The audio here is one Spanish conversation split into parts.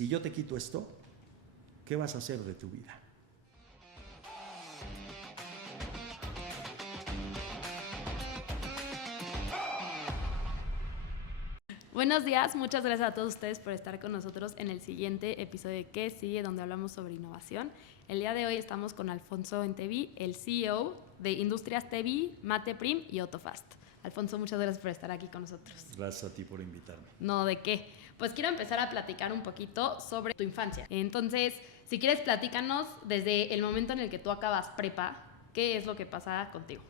si yo te quito esto, ¿qué vas a hacer de tu vida? Buenos días, muchas gracias a todos ustedes por estar con nosotros en el siguiente episodio de ¿Qué sigue?, donde hablamos sobre innovación. El día de hoy estamos con Alfonso Entevi, el CEO de Industrias Tevi, Mateprim y Autofast. Alfonso, muchas gracias por estar aquí con nosotros. Gracias a ti por invitarme. No, ¿de qué? Pues quiero empezar a platicar un poquito sobre tu infancia. Entonces, si quieres, platícanos desde el momento en el que tú acabas prepa, ¿qué es lo que pasa contigo?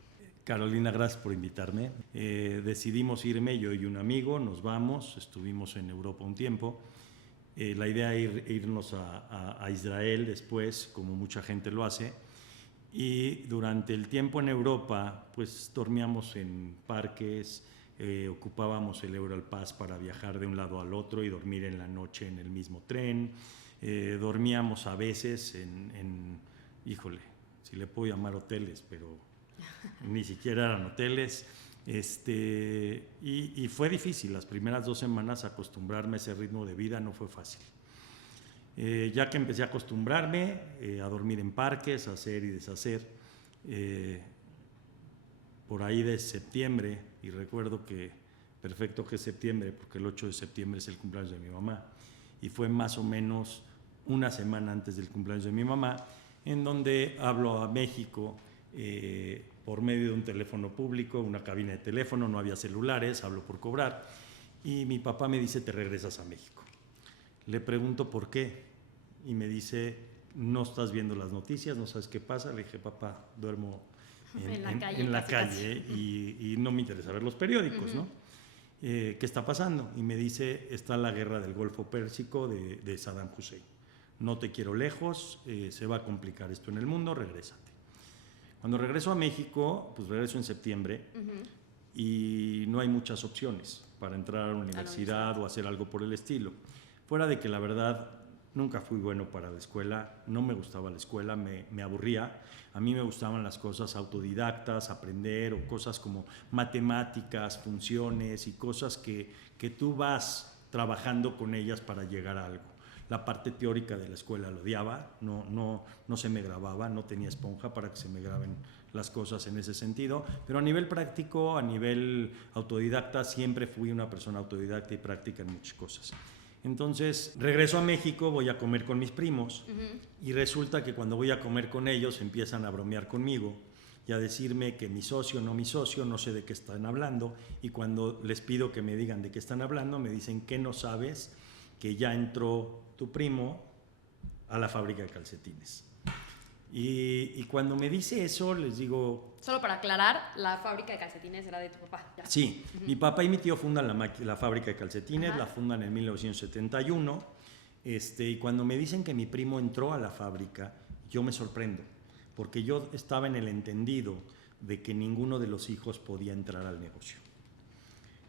Carolina, gracias por invitarme. Decidimos irme, yo y un amigo, nos vamos, estuvimos en Europa un tiempo. La idea era irnos a Israel después, como mucha gente lo hace. Y durante el tiempo en Europa, pues dormíamos en parques, ocupábamos el Europass para viajar de un lado al otro y dormir en la noche en el mismo tren. Dormíamos a veces híjole, si le puedo llamar hoteles, pero ni siquiera eran hoteles. Y fue difícil, las primeras 2 semanas acostumbrarme a ese ritmo de vida no fue fácil. Ya que empecé a acostumbrarme a dormir en parques, a hacer y deshacer, por ahí de septiembre, y recuerdo que perfecto que es septiembre, porque el 8 de septiembre es el cumpleaños de mi mamá, y fue más o menos una semana antes del cumpleaños de mi mamá, en donde hablo a México por medio de un teléfono público, una cabina de teléfono, no había celulares, hablo por cobrar, y mi papá me dice: te regresas a México. Le pregunto por qué, y me dice: no estás viendo las noticias, no sabes qué pasa. Le dije: papá, duermo en la calle y no me interesa ver los periódicos, ¿no? ¿Qué está pasando? Y me dice: está la guerra del Golfo Pérsico de Saddam Hussein. No te quiero lejos, se va a complicar esto en el mundo, regrésate. Cuando regreso a México, pues regreso en septiembre, y no hay muchas opciones para entrar a la universidad o hacer algo por el estilo. Fuera de que la verdad nunca fui bueno para la escuela, no me gustaba la escuela, me aburría. A mí me gustaban las cosas autodidactas, aprender, o cosas como matemáticas, funciones y cosas que tú vas trabajando con ellas para llegar a algo. La parte teórica de la escuela lo odiaba, no se me grababa, no tenía esponja para que se me graben las cosas en ese sentido, pero a nivel práctico, a nivel autodidacta, siempre fui una persona autodidacta y práctica en muchas cosas. Entonces regreso a México, voy a comer con mis primos, y resulta que cuando voy a comer con ellos empiezan a bromear conmigo y a decirme que mi socio, no sé de qué están hablando, y cuando les pido que me digan de qué están hablando, me dicen: ¿qué no sabes? Que ya entró tu primo a la fábrica de calcetines. Y cuando me dice eso, les digo... Solo para aclarar, la fábrica de calcetines era de tu papá. Ya. Sí, mi papá y mi tío fundan la fábrica de calcetines, la fundan en 1971. Y cuando me dicen que mi primo entró a la fábrica, yo me sorprendo, porque yo estaba en el entendido de que ninguno de los hijos podía entrar al negocio.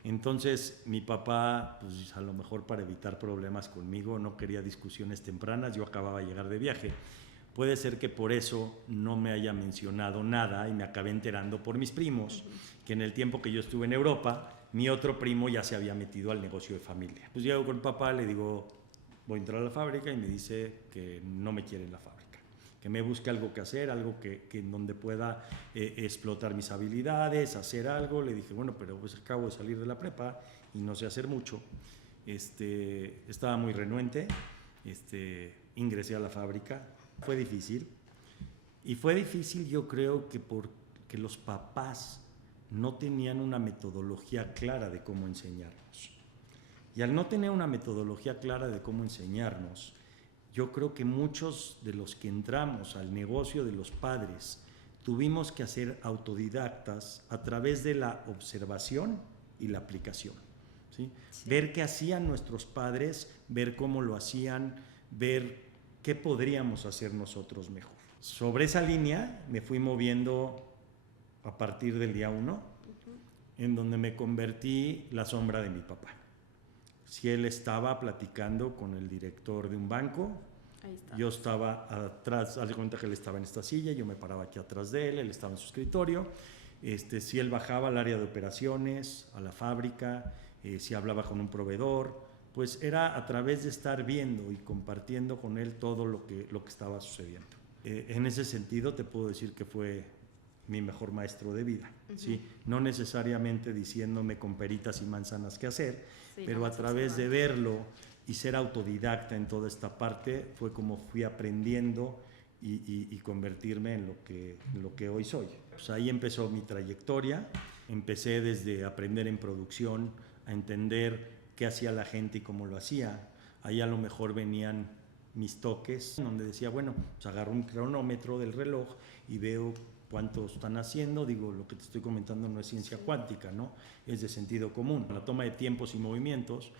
Entonces mi papá, pues a lo mejor para evitar problemas conmigo, no quería discusiones tempranas. Yo acababa de llegar de viaje. Puede ser que por eso no me haya mencionado nada, y me acabé enterando por mis primos que en el tiempo que yo estuve en Europa, mi otro primo ya se había metido al negocio de familia. Pues llego con papá, le digo: voy a entrar a la fábrica, y me dice que no me quiere en la fábrica, que me busque algo que hacer, algo que en donde pueda explotar mis habilidades, hacer algo. Le dije: bueno, pero pues acabo de salir de la prepa y no sé hacer mucho. Estaba muy renuente. Ingresé a la fábrica. Fue difícil, y fue difícil, yo creo que porque los papás no tenían una metodología clara de cómo enseñarnos. Y al no tener una metodología clara de cómo enseñarnos, yo creo que muchos de los que entramos al negocio de los padres tuvimos que hacer autodidactas a través de la observación y la aplicación, ¿sí? Sí. Ver qué hacían nuestros padres, ver cómo lo hacían, ver qué podríamos hacer nosotros mejor. Sobre esa línea me fui moviendo a partir del día 1, en donde me convertí la sombra de mi papá. Si él estaba platicando con el director de un banco, yo estaba atrás, haz de cuenta que él estaba en esta silla, yo me paraba aquí atrás de él estaba en su escritorio. Si él bajaba al área de operaciones, a la fábrica, si hablaba con un proveedor, pues era a través de estar viendo y compartiendo con él todo lo que estaba sucediendo. En ese sentido te puedo decir que fue mi mejor maestro de vida, ¿sí? No necesariamente diciéndome con peritas y manzanas qué hacer, pero a través de verlo y ser autodidacta en toda esta parte fue como fui aprendiendo y convertirme en lo que hoy soy. Pues ahí empezó mi trayectoria. Empecé desde aprender en producción, a entender qué hacía la gente y cómo lo hacía. Ahí a lo mejor venían mis toques, donde decía, bueno, pues agarro un cronómetro del reloj y veo cuánto están haciendo. Digo, lo que te estoy comentando no es ciencia cuántica, ¿no? Es de sentido común, la toma de tiempos y movimientos.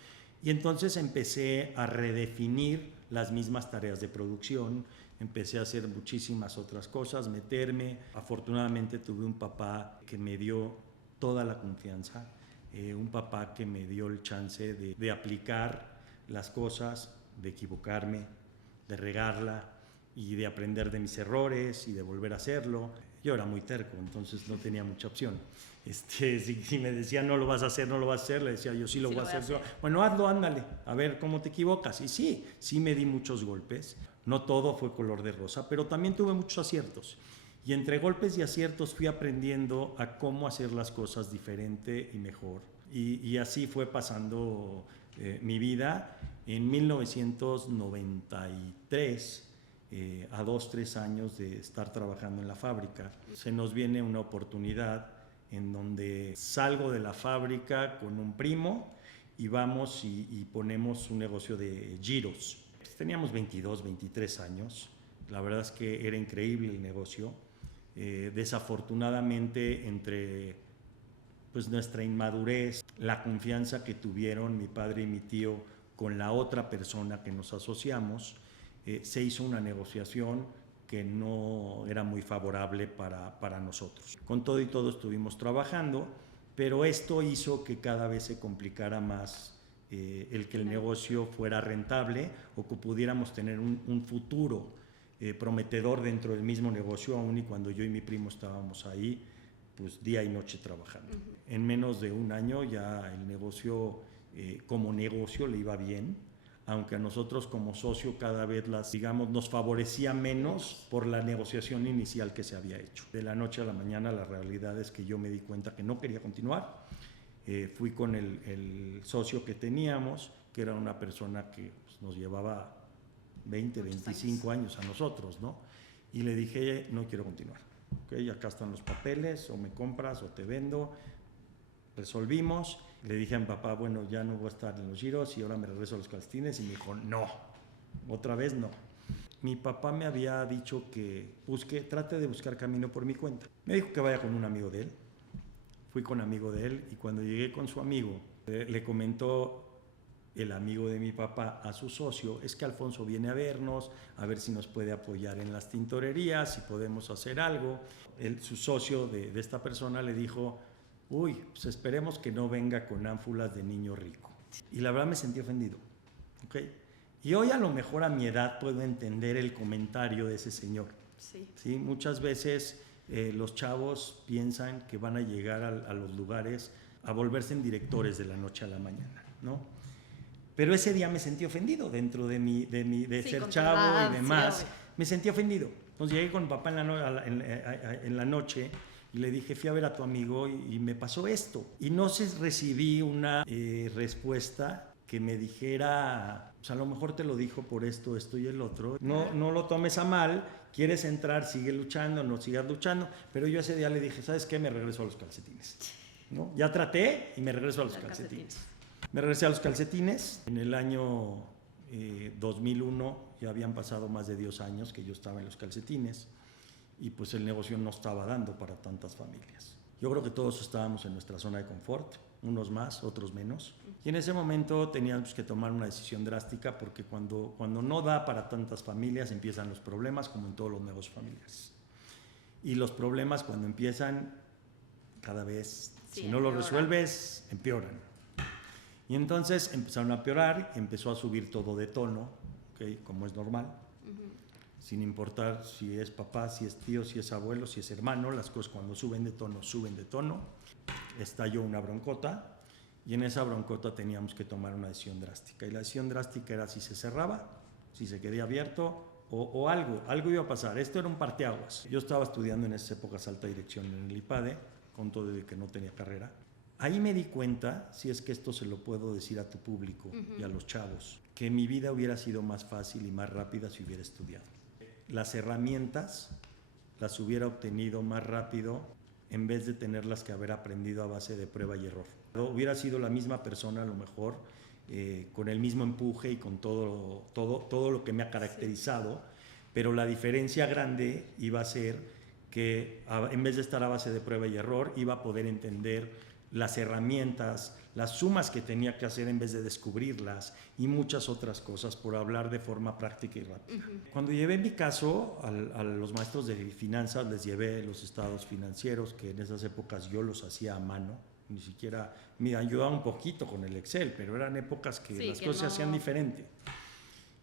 Y entonces empecé a redefinir las mismas tareas de producción, empecé a hacer muchísimas otras cosas, meterme. Afortunadamente tuve un papá que me dio toda la confianza, un papá que me dio el chance de aplicar las cosas, de equivocarme, de regarla y de aprender de mis errores y de volver a hacerlo. Yo era muy terco, entonces no tenía mucha opción. Si me decía no lo vas a hacer, no lo vas a hacer, le decía yo sí lo voy a hacer. Bueno, hazlo, ándale, a ver cómo te equivocas. Y sí me di muchos golpes. No todo fue color de rosa, pero también tuve muchos aciertos. Y entre golpes y aciertos fui aprendiendo a cómo hacer las cosas diferente y mejor. Y así fue pasando mi vida. En 1993, a 2-3 años de estar trabajando en la fábrica, se nos viene una oportunidad en donde salgo de la fábrica con un primo y vamos y ponemos un negocio de giros. Teníamos 22, 23 años. La verdad es que era increíble el negocio. Desafortunadamente, entre pues, nuestra inmadurez, la confianza que tuvieron mi padre y mi tío con la otra persona que nos asociamos, se hizo una negociación que no era muy favorable para nosotros. Con todo y todo estuvimos trabajando, pero esto hizo que cada vez se complicara más el que el negocio fuera rentable o que pudiéramos tener un futuro prometedor dentro del mismo negocio, aun y cuando yo y mi primo estábamos ahí, pues día y noche trabajando. En menos de un año ya el negocio, como negocio, le iba bien, aunque a nosotros como socio cada vez nos favorecía menos por la negociación inicial que se había hecho. De la noche a la mañana la realidad es que yo me di cuenta que no quería continuar. Fui con el socio que teníamos, que era una persona que pues, nos llevaba 20, 25 años a nosotros, ¿no? Y le dije, no quiero continuar, ¿okay? Acá están los papeles, o me compras o te vendo. Resolvimos. Le dije a mi papá, bueno, ya no voy a estar en los giros y ahora me regreso a los calcetines. Y me dijo, no, otra vez no. Mi papá me había dicho que trate de buscar camino por mi cuenta. Me dijo que vaya con un amigo de él. Fui con amigo de él y cuando llegué con su amigo, le comentó el amigo de mi papá a su socio, es que Alfonso viene a vernos, a ver si nos puede apoyar en las tintorerías, si podemos hacer algo. Su socio de esta persona le dijo, uy, pues esperemos que no venga con ánfulas de niño rico. Y la verdad me sentí ofendido, ¿okay? Y hoy a lo mejor a mi edad puedo entender el comentario de ese señor. ¿Sí? Muchas veces los chavos piensan que van a llegar a los lugares a volverse en directores de la noche a la mañana, ¿no? Pero ese día me sentí ofendido dentro de ser chavo y demás. Sí, me sentí ofendido. Entonces llegué con mi papá en la noche y le dije, fui a ver a tu amigo y me pasó esto. Y no recibí una respuesta que me dijera, pues a lo mejor te lo dijo por esto y el otro. No lo tomes a mal, quieres entrar, sigue luchando, no sigas luchando. Pero yo ese día le dije, ¿sabes qué? Me regreso a los calcetines, ¿no? Ya traté y me regreso a los calcetines. Me regresé a los calcetines. En el año 2001 ya habían pasado más de 10 años que yo estaba en los calcetines y pues el negocio no estaba dando para tantas familias. Yo creo que todos estábamos en nuestra zona de confort, unos más, otros menos. Y en ese momento teníamos que tomar una decisión drástica porque cuando no da para tantas familias empiezan los problemas, como en todos los negocios familiares. Y los problemas cuando empiezan, cada vez, si no los resuelves, empeoran. Y entonces empezaron a empeorar, empezó a subir todo de tono, ¿okay? Como es normal, sin importar si es papá, si es tío, si es abuelo, si es hermano, las cosas cuando suben de tono, estalló una broncota Y en esa broncota teníamos que tomar una decisión drástica. Y la decisión drástica era si se cerraba, si se quedaba abierto o algo iba a pasar. Esto era un parteaguas. Yo estaba estudiando en esas épocas alta dirección en el IPADE, con todo de que no tenía carrera. Ahí me di cuenta, si es que esto se lo puedo decir a tu público y a los chavos, que mi vida hubiera sido más fácil y más rápida si hubiera estudiado. Las herramientas las hubiera obtenido más rápido en vez de tenerlas que haber aprendido a base de prueba y error. Hubiera sido la misma persona a lo mejor, con el mismo empuje y con todo lo que me ha caracterizado, pero la diferencia grande iba a ser que en vez de estar a base de prueba y error, iba a poder entender las herramientas, las sumas que tenía que hacer en vez de descubrirlas y muchas otras cosas, por hablar de forma práctica y rápida. Cuando llevé mi caso a los maestros de finanzas, les llevé los estados financieros, que en esas épocas yo los hacía a mano, ni siquiera me ayudaba un poquito con el Excel, pero eran épocas que las cosas se hacían diferente.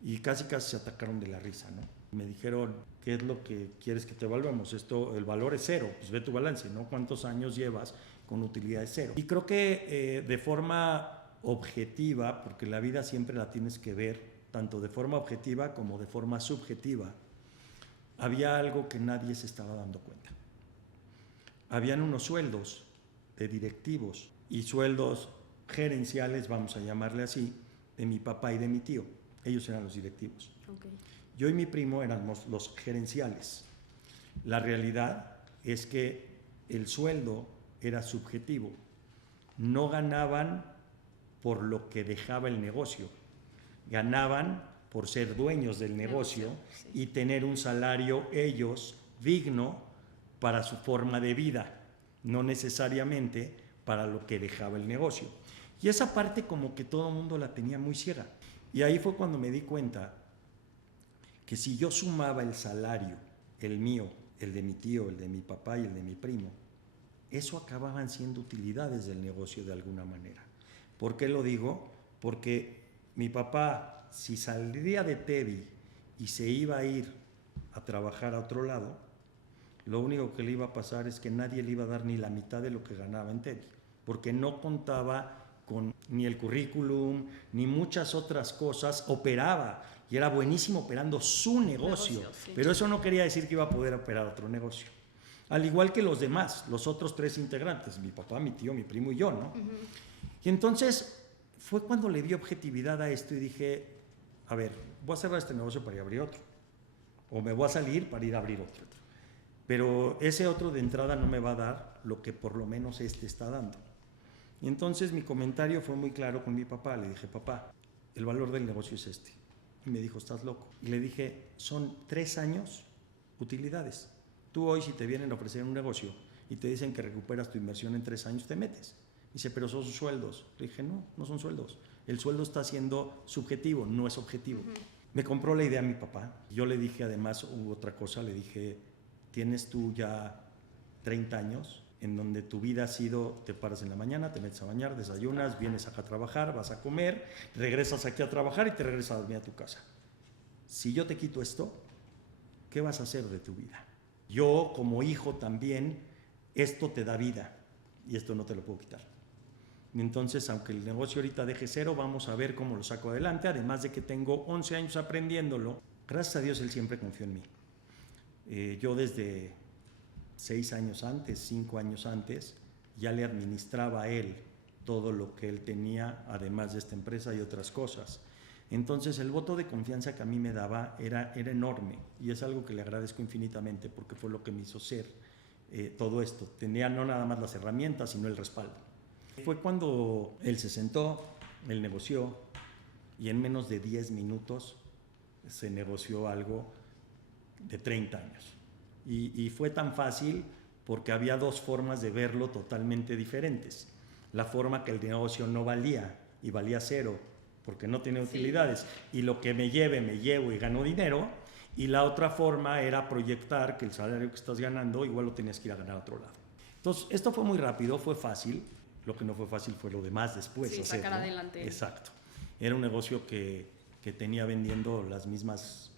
Y casi se atacaron de la risa, ¿no? Me dijeron, ¿qué es lo que quieres que te evaluemos? El valor es 0, pues ve tu balance, ¿no? ¿Cuántos años llevas con utilidad de 0? Y creo que de forma objetiva, porque la vida siempre la tienes que ver tanto de forma objetiva como de forma subjetiva, había algo que nadie se estaba dando cuenta. Habían unos sueldos de directivos y sueldos gerenciales, vamos a llamarle así, de mi papá y de mi tío. Ellos eran los directivos. Okay. Yo y mi primo éramos los gerenciales. La realidad es que el sueldo era subjetivo. No ganaban por lo que dejaba el negocio. Ganaban por ser dueños del negocio y tener un salario ellos digno para su forma de vida, no necesariamente para lo que dejaba el negocio. Y esa parte como que todo el mundo la tenía muy ciega. Y ahí fue cuando me di cuenta que si yo sumaba el salario, el mío, el de mi tío, el de mi papá y el de mi primo, eso acababan siendo utilidades del negocio de alguna manera. ¿Por qué lo digo? Porque mi papá, si saldría de Tevi y se iba a ir a trabajar a otro lado, lo único que le iba a pasar es que nadie le iba a dar ni la mitad de lo que ganaba en Tevi, porque no contaba con ni el currículum, ni muchas otras cosas, operaba, y era buenísimo operando su negocio, sí. Pero eso no quería decir que iba a poder operar otro negocio. Al igual que los demás, los otros 3 integrantes, mi papá, mi tío, mi primo y yo, ¿no? Y entonces fue cuando le di objetividad a esto y dije, a ver, voy a cerrar este negocio para ir a abrir otro, o me voy a salir para ir a abrir otro. Pero ese otro de entrada no me va a dar lo que por lo menos este está dando. Y entonces mi comentario fue muy claro con mi papá. Le dije, papá, el valor del negocio es este. Y me dijo, estás loco. Y le dije, son 3 años utilidades. Tú hoy, si te vienen a ofrecer un negocio y te dicen que recuperas tu inversión en 3 años, te metes. Dice, pero son sueldos. Le dije, no, no son sueldos. El sueldo está siendo subjetivo, no es objetivo. Me compró la idea mi papá. Yo le dije, además, hubo otra cosa, le dije, tienes tú ya 30 años en donde tu vida ha sido, te paras en la mañana, te metes a bañar, desayunas, vienes acá a trabajar, vas a comer, regresas aquí a trabajar y te regresas a dormir a tu casa. Si yo te quito esto, ¿qué vas a hacer de tu vida? Yo, como hijo también, esto te da vida y esto no te lo puedo quitar. Y entonces, aunque el negocio ahorita deje 0, vamos a ver cómo lo saco adelante, además de que tengo 11 años aprendiéndolo. Gracias a Dios, él siempre confió en mí. Yo desde 6 años antes, 5 años antes, ya le administraba a él todo lo que él tenía, además de esta empresa y otras cosas. Entonces el voto de confianza que a mí me daba era enorme y es algo que le agradezco infinitamente porque fue lo que me hizo ser todo esto. Tenía no nada más las herramientas, sino el respaldo. Fue cuando él se sentó, él negoció y en menos de 10 minutos se negoció algo de 30 años. Y fue tan fácil porque había 2 formas de verlo totalmente diferentes. La forma que el negocio no valía y valía 0 porque no tiene utilidades y lo que me llevo y gano dinero, y la otra forma era proyectar que el salario que estás ganando igual lo tenías que ir a ganar a otro lado. Entonces esto fue muy rápido, fue fácil. Lo que no fue fácil fue lo demás después. Sí, sacar adelante. Exacto. Era un negocio que tenía vendiendo las mismas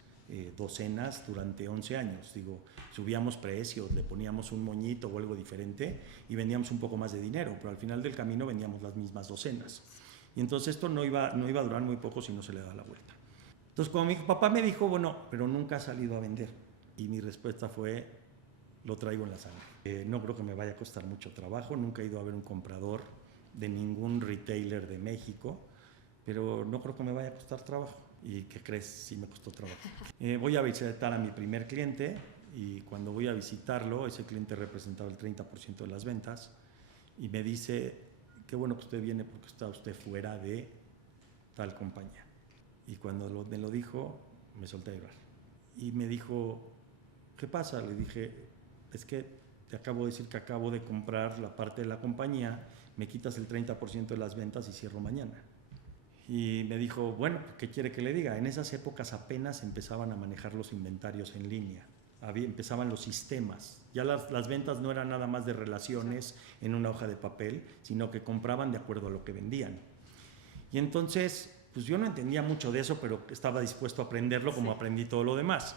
docenas durante 11 años. Digo, subíamos precios, le poníamos un moñito o algo diferente y vendíamos un poco más de dinero, pero al final del camino vendíamos las mismas docenas. Y entonces esto no iba a durar muy poco si no se le da la vuelta. Entonces cuando mi papá me dijo, bueno, pero nunca ha salido a vender. Y mi respuesta fue, lo traigo en la sangre. No creo que me vaya a costar mucho trabajo, nunca he ido a ver un comprador de ningún retailer de México, pero no creo que me vaya a costar trabajo. ¿Y qué crees? Sí me costó trabajo. Voy a visitar a mi primer cliente y cuando voy a visitarlo, ese cliente representaba el 30% de las ventas y me dice, qué bueno que usted viene porque está usted fuera de tal compañía. Y cuando me lo dijo, me solté a llorar. Y me dijo, ¿qué pasa? Le dije, es que te acabo de decir que acabo de comprar la parte de la compañía, me quitas el 30% de las ventas y cierro mañana. Y me dijo, bueno, ¿qué quiere que le diga? En esas épocas apenas empezaban a manejar los inventarios en línea, empezaban los sistemas. Ya las ventas no eran nada más de relaciones en una hoja de papel, sino que compraban de acuerdo a lo que vendían. Y entonces, pues yo no entendía mucho de eso, pero estaba dispuesto a aprenderlo como aprendí todo lo demás.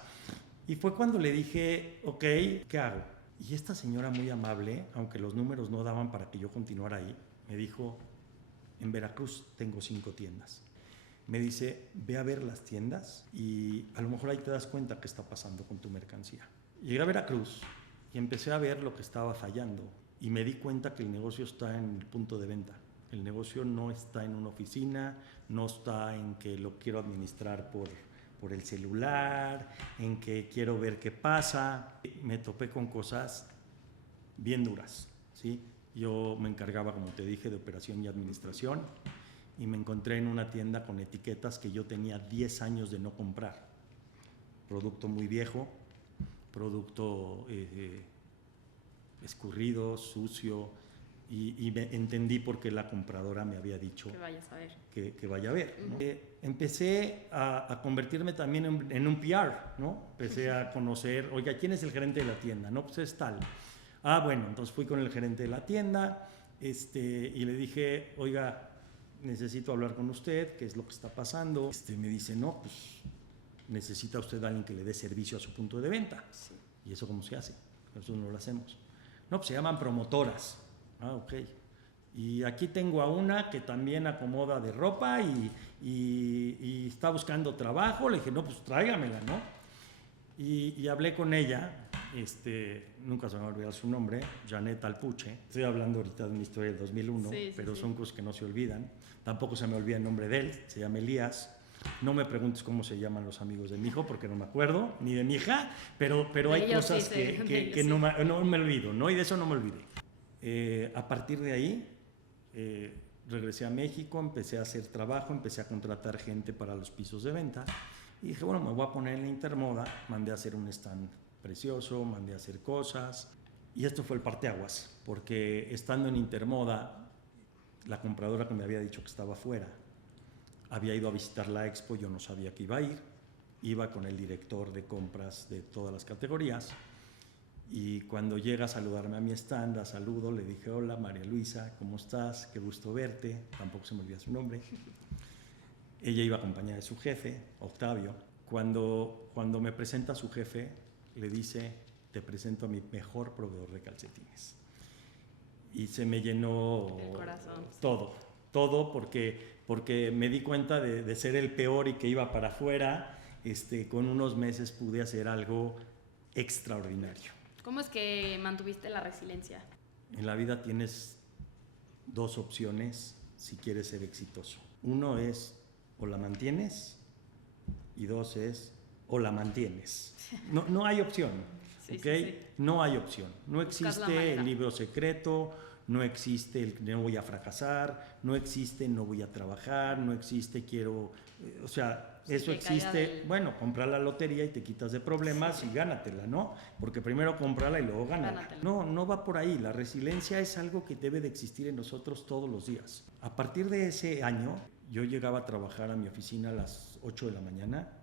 Y fue cuando le dije, ok, ¿qué hago? Y esta señora muy amable, aunque los números no daban para que yo continuara ahí, me dijo, en Veracruz tengo 5 tiendas. Me dice, ve a ver las tiendas y a lo mejor ahí te das cuenta qué está pasando con tu mercancía. Llegué a Veracruz y empecé a ver lo que estaba fallando y me di cuenta que el negocio está en el punto de venta. El negocio no está en una oficina, no está en que lo quiero administrar por el celular, en que quiero ver qué pasa. Me topé con cosas bien duras, ¿sí? Yo me encargaba, como te dije, de operación y administración y me encontré en una tienda con etiquetas que yo tenía 10 años de no comprar. Producto muy viejo, producto escurrido, sucio, y entendí por qué la compradora me había dicho que vayas a ver. Que vaya a ver, ¿no? Empecé a convertirme también en un PR, ¿no? Empecé a conocer, oiga, ¿quién es el gerente de la tienda? No, pues es tal. Ah, bueno, entonces fui con el gerente de la tienda y le dije, oiga, necesito hablar con usted, ¿qué es lo que está pasando? Me dice, no, pues necesita usted a alguien que le dé servicio a su punto de venta. Sí. ¿Y eso cómo se hace? Nosotros no lo hacemos. No, pues se llaman promotoras. Ah, ok. Y aquí tengo a una que también acomoda de ropa y está buscando trabajo. Le dije, no, pues tráigamela, ¿no? Y hablé con ella. Nunca se me va a olvidar su nombre, Janet Alpuche. Estoy hablando ahorita de una historia del 2001, pero son cosas que no se olvidan. Tampoco se me olvida el nombre de él, se llama Elías. No me preguntes cómo se llaman los amigos de mi hijo, porque no me acuerdo, ni de mi hija, pero hay cosas que no me olvido, ¿no? Y de eso no me olvidé. A partir de ahí, regresé a México, empecé a hacer trabajo, empecé a contratar gente para los pisos de venta. Y dije, bueno, me voy a poner en la Intermoda, mandé a hacer un stand precioso, mandé a hacer cosas. Y esto fue el parteaguas, porque estando en Intermoda, la compradora que me había dicho que estaba fuera, había ido a visitar la expo, yo no sabía que iba a ir, iba con el director de compras de todas las categorías, y cuando llega a saludarme a mi stand, la saludo, le dije, hola María Luisa, ¿cómo estás? Qué gusto verte, tampoco se me olvida su nombre. Ella iba acompañada de su jefe, Octavio. Cuando me presenta a su jefe, le dice, te presento a mi mejor proveedor de calcetines. Y se me llenó el corazón. Todo porque me di cuenta de ser el peor y que iba para afuera. Con unos meses pude hacer algo extraordinario. ¿Cómo es que mantuviste la resiliencia? En la vida tienes 2 opciones si quieres ser exitoso. Uno es o la mantienes y 2 es o la mantienes. No hay opción, ¿ok? Sí. No hay opción. No existe el libro secreto, no existe el no voy a fracasar, no existe no voy a trabajar, no existe quiero... O sea, eso existe, bueno, compra la lotería y te quitas de problemas y gánatela, ¿no? Porque primero cómprala y luego gánala. No va por ahí. La resiliencia es algo que debe de existir en nosotros todos los días. A partir de ese año, yo llegaba a trabajar a mi oficina a las 8 de la mañana,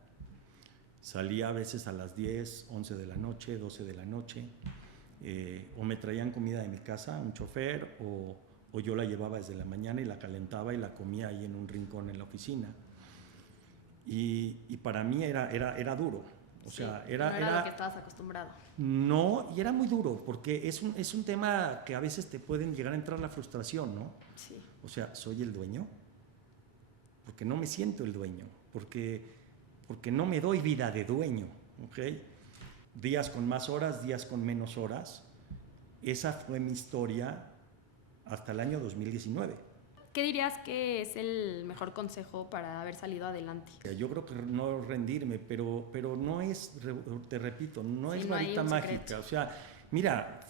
salía a veces a las 10, 11 de la noche, 12 de la noche, o me traían comida de mi casa, un chofer, o yo la llevaba desde la mañana y la calentaba y la comía ahí en un rincón en la oficina. y para mí era duro. O sea, no era lo que estabas acostumbrado. No, y era muy duro, porque es un tema que a veces te pueden llegar a entrar la frustración, ¿no? Sí. O sea, ¿soy el dueño? Porque no me siento el dueño, porque no me doy vida de dueño, ¿ok? Días con más horas, días con menos horas. Esa fue mi historia hasta el año 2019. ¿Qué dirías que es el mejor consejo para haber salido adelante? Yo creo que no rendirme, pero no es, te repito, no es no hay varita un mágica. secreto. O sea, mira,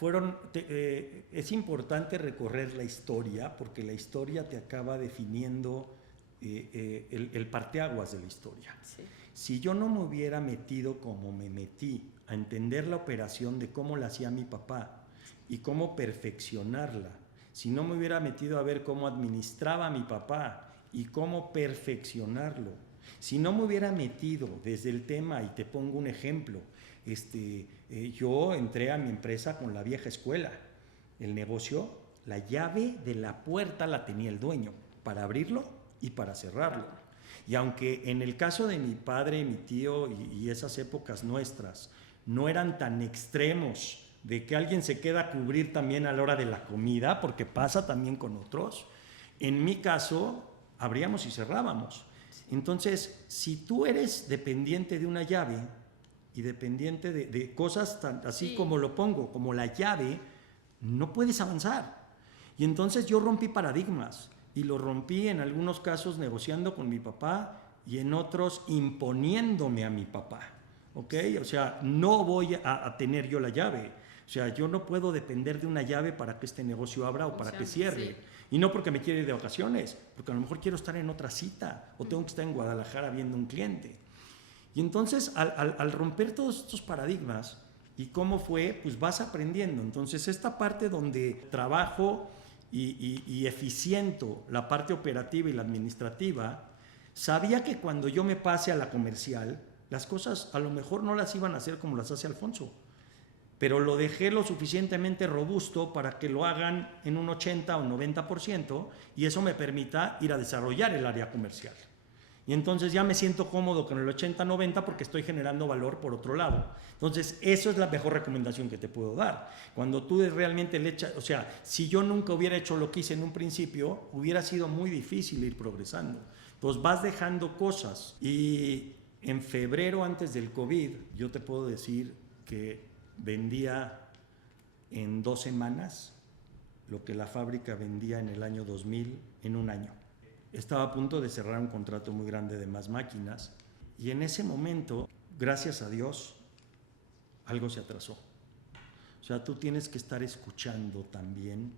es importante recorrer la historia, porque la historia te acaba definiendo el parteaguas de la historia. Sí. Si yo no me hubiera metido como me metí a entender la operación de cómo la hacía mi papá y cómo perfeccionarla, si no me hubiera metido a ver cómo administraba a mi papá y cómo perfeccionarlo, si no me hubiera metido desde el tema, y te pongo un ejemplo, yo entré a mi empresa con la vieja escuela. El negocio, la llave de la puerta la tenía el dueño para abrirlo y para cerrarlo. Y aunque en el caso de mi padre, mi tío y esas épocas nuestras no eran tan extremos de que alguien se queda a cubrir también a la hora de la comida, porque pasa también con otros, en mi caso abríamos y cerrábamos. Entonces, si tú eres dependiente de una llave y dependiente de cosas así como lo pongo, como la llave, no puedes avanzar. Y entonces yo rompí paradigmas, y lo rompí en algunos casos negociando con mi papá y en otros imponiéndome a mi papá, ¿ok? O sea, no voy a tener yo la llave. O sea, yo no puedo depender de una llave para que este negocio abra o para que cierre. Sí. Y no porque me quiera ir de vacaciones, porque a lo mejor quiero estar en otra cita o tengo que estar en Guadalajara viendo un cliente. Y entonces, al romper todos estos paradigmas, ¿y cómo fue? Pues vas aprendiendo. Entonces, esta parte donde trabajo y eficiento la parte operativa y la administrativa, sabía que cuando yo me pase a la comercial, las cosas a lo mejor no las iban a hacer como las hace Alfonso, pero lo dejé lo suficientemente robusto para que lo hagan en un 80 o 90% y eso me permita ir a desarrollar el área comercial. Y entonces ya me siento cómodo con el 80-90 porque estoy generando valor por otro lado. Entonces, eso es la mejor recomendación que te puedo dar. Cuando tú realmente le echas, o sea, si yo nunca hubiera hecho lo que hice en un principio, hubiera sido muy difícil ir progresando. Entonces, vas dejando cosas. Y en febrero, antes del COVID, yo te puedo decir que vendía en 2 semanas lo que la fábrica vendía en el año 2000 en un año. Estaba a punto de cerrar un contrato muy grande de más máquinas y en ese momento, gracias a Dios, algo se atrasó. O sea, tú tienes que estar escuchando también,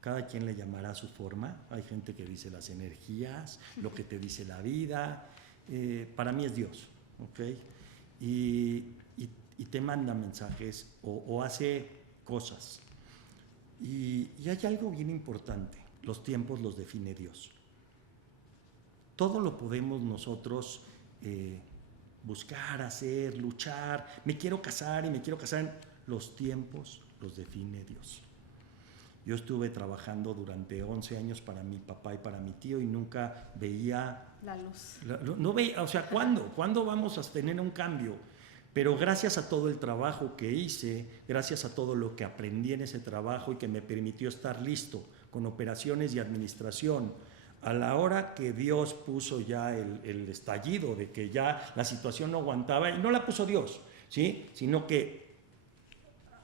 cada quien le llamará a su forma. Hay gente que dice las energías, lo que te dice la vida. Para mí es Dios, ¿ok? Y te manda mensajes o hace cosas. Y hay algo bien importante. Los tiempos los define Dios. Todo lo podemos nosotros buscar, hacer, luchar. Me quiero casar y me quiero casar. Los tiempos los define Dios. Yo estuve trabajando durante 11 años para mi papá y para mi tío y nunca veía la luz. No veía, o sea, ¿cuándo vamos a tener un cambio? Pero gracias a todo el trabajo que hice, gracias a todo lo que aprendí en ese trabajo y que me permitió estar listo con operaciones y administración, a la hora que Dios puso ya el estallido de que ya la situación no aguantaba, y no la puso Dios, ¿sí? Sino que